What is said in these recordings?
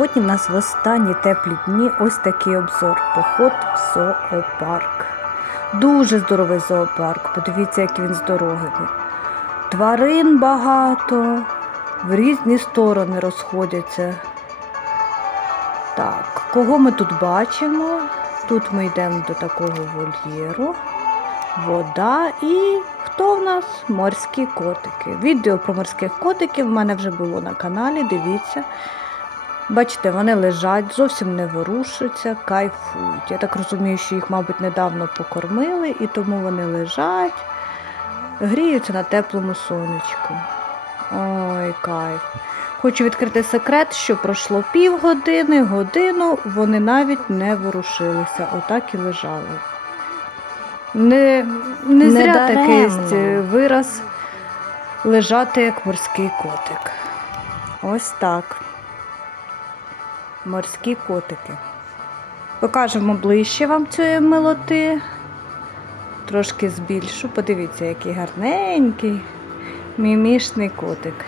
Сьогодні в нас в останні теплі дні ось такий обзор. Поход в зоопарк. Дуже здоровий зоопарк. Подивіться, який він здоровий. Тварин багато, в різні сторони розходяться. Так, кого ми тут бачимо? Тут ми йдемо до такого вольєру. Вода і хто в нас? Морські котики. Відео про морських котиків в мене вже було на каналі, дивіться. Бачите, вони лежать, зовсім не ворушаться, кайфують. Я так розумію, що їх, мабуть, недавно покормили, і тому вони лежать, гріються на теплому сонечку. Ой, кайф. Хочу відкрити секрет, що пройшло півгодини, годину, вони навіть не ворушилися, отак і лежали. Не, не, Не зря такий вираз лежати як морський котик. Ось так. Морські котики. Покажемо ближче вам цієї милоти. Трошки збільшу. Подивіться, який гарненький, мімішний котик.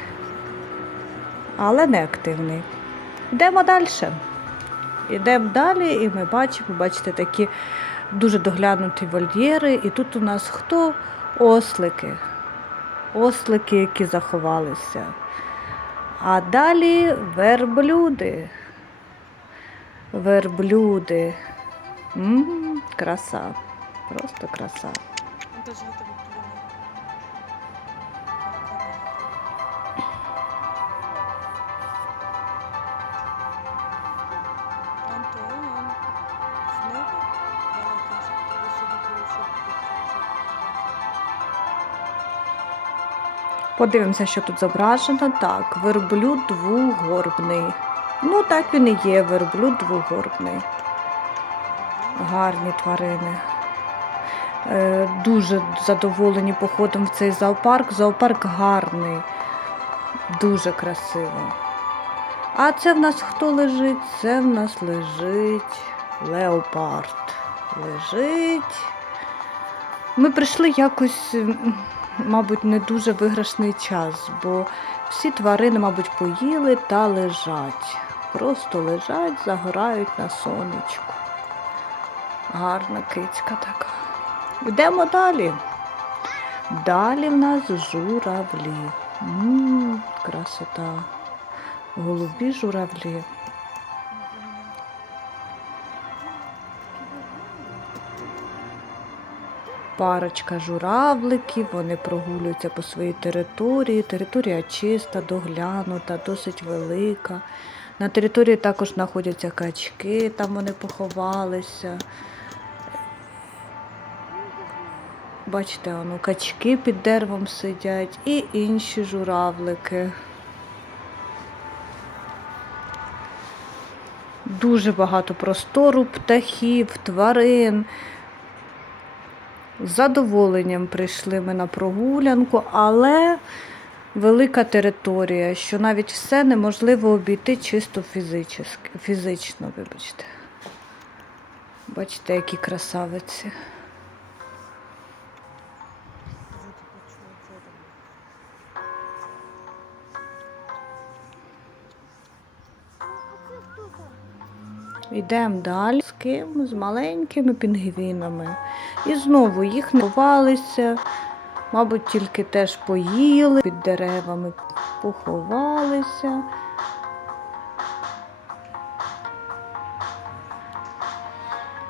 Але не активний. Йдемо далі. Йдемо далі, і ми бачимо, бачите, такі дуже доглянуті вольєри. І тут у нас хто? Ослики. Ослики, які заховалися. А далі верблюди. Верблюди. м краса. Просто краса. Сьогодні получив Подивимося, що тут зображено. Так, верблюд двугорбний. Ну, так він і є, верблюд двугорбний. Гарні тварини. Е, дуже задоволені походом в цей зоопарк. Зоопарк гарний, дуже красиво. А це в нас хто лежить? Це в нас лежить леопард. Лежить. Ми прийшли якось, мабуть, не дуже виграшний час, бо всі тварини, мабуть, поїли та лежать. Просто лежать, загорають на сонечку. Гарна кицька така. Йдемо далі. Далі в нас журавлі. М, красота. Голубі журавлі. Парочка журавликів, вони прогулюються по своїй території. Територія чиста, доглянута, досить велика. На території також знаходяться качки, там вони поховалися. Бачите, воно качки під деревом сидять і інші журавлики. Дуже багато простору, птахів, тварин. З задоволенням прийшли ми на прогулянку, але велика територія, що навіть все неможливо обійти чисто фізично, вибачте. Бачите, які красавиці. Йдемо далі з ким? З маленькими пінгвінами. І знову їх не ховалися, мабуть, тільки теж поїли, під деревами поховалися.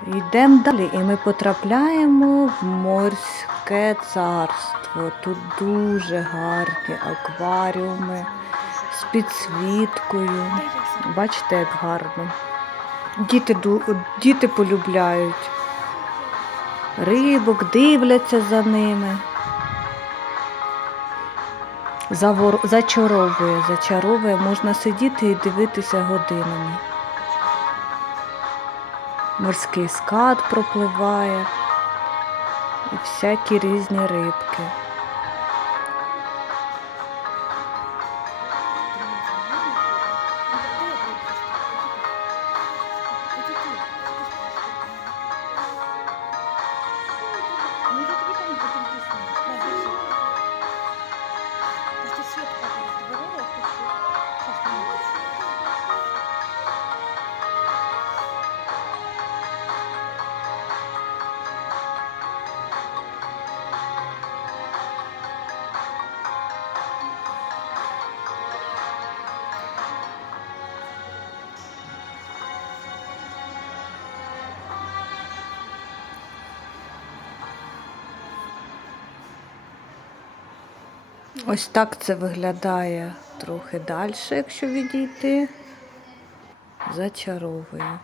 Йдемо далі, і ми потрапляємо в морське царство. Тут дуже гарні акваріуми з підсвіткою. Бачите, як гарно. Діти, діти полюбляють рибок, дивляться за ними. Завор... Зачаровує, зачаровує, можна сидіти і дивитися годинами. Морський скат пропливає і всякі різні рибки. Ось так це виглядає трохи далі, якщо відійти. Зачаровує.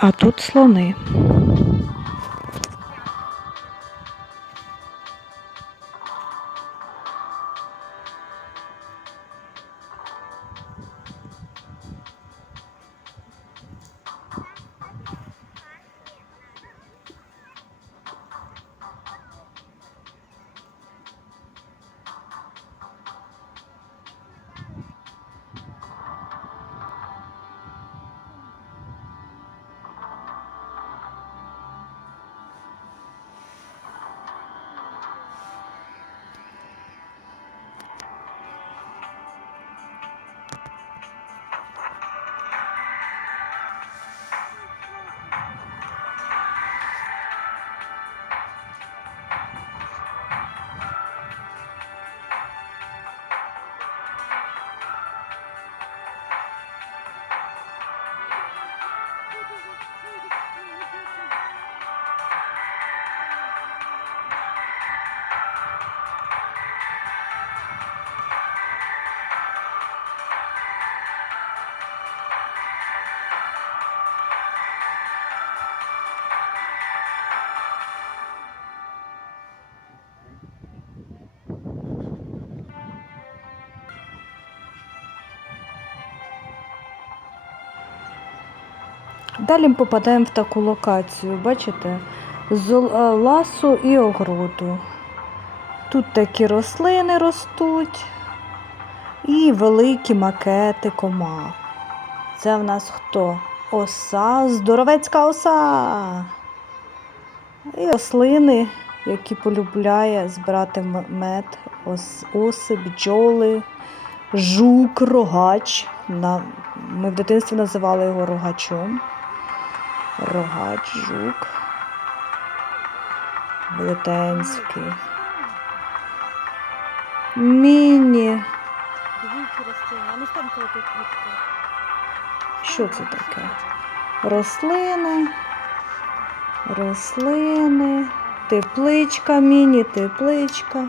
А тут слони. Далі ми попадаємо в таку локацію, бачите? З е, ласу і огороду. Тут такі рослини ростуть і великі макети комах. Це в нас хто? Оса, здоровецька оса. І рослини, які полюбляє збирати мед, ос, оси, бджоли, жук, рогач. Ми в дитинстві називали його рогачом. Рогач, жук. Велетенський. Міні. Дивіться рослини. А ну стань коло квітки. Що це таке? Рослини. Рослини. Тепличка, міні-тепличка.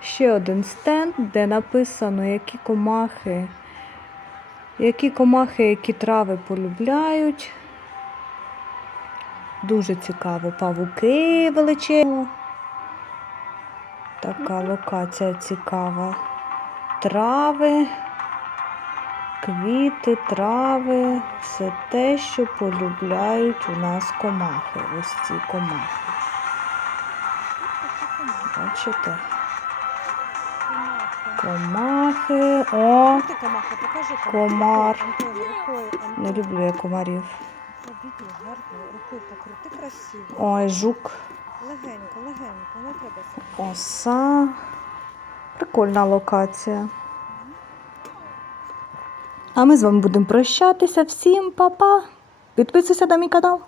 Ще один стенд, де написано, які комахи, які комахи, які трави полюбляють. Дуже цікаво. Павуки величезні. Така локація цікава. Трави, квіти, трави, все те, що полюбляють у нас комахи. Ось ці комахи. Бачите? Комахи. О, Ти комаха, покажи Комар. Антон, рукою, Антон. не люблю я комарів. Обідно, гарно, рукою покрути красиво. Ой, жук, Легенько, легенько, не треба сильно. оса. Прикольна локація. А ми з вами будемо прощатися. Всім па-па. Підписуйся на мій канал.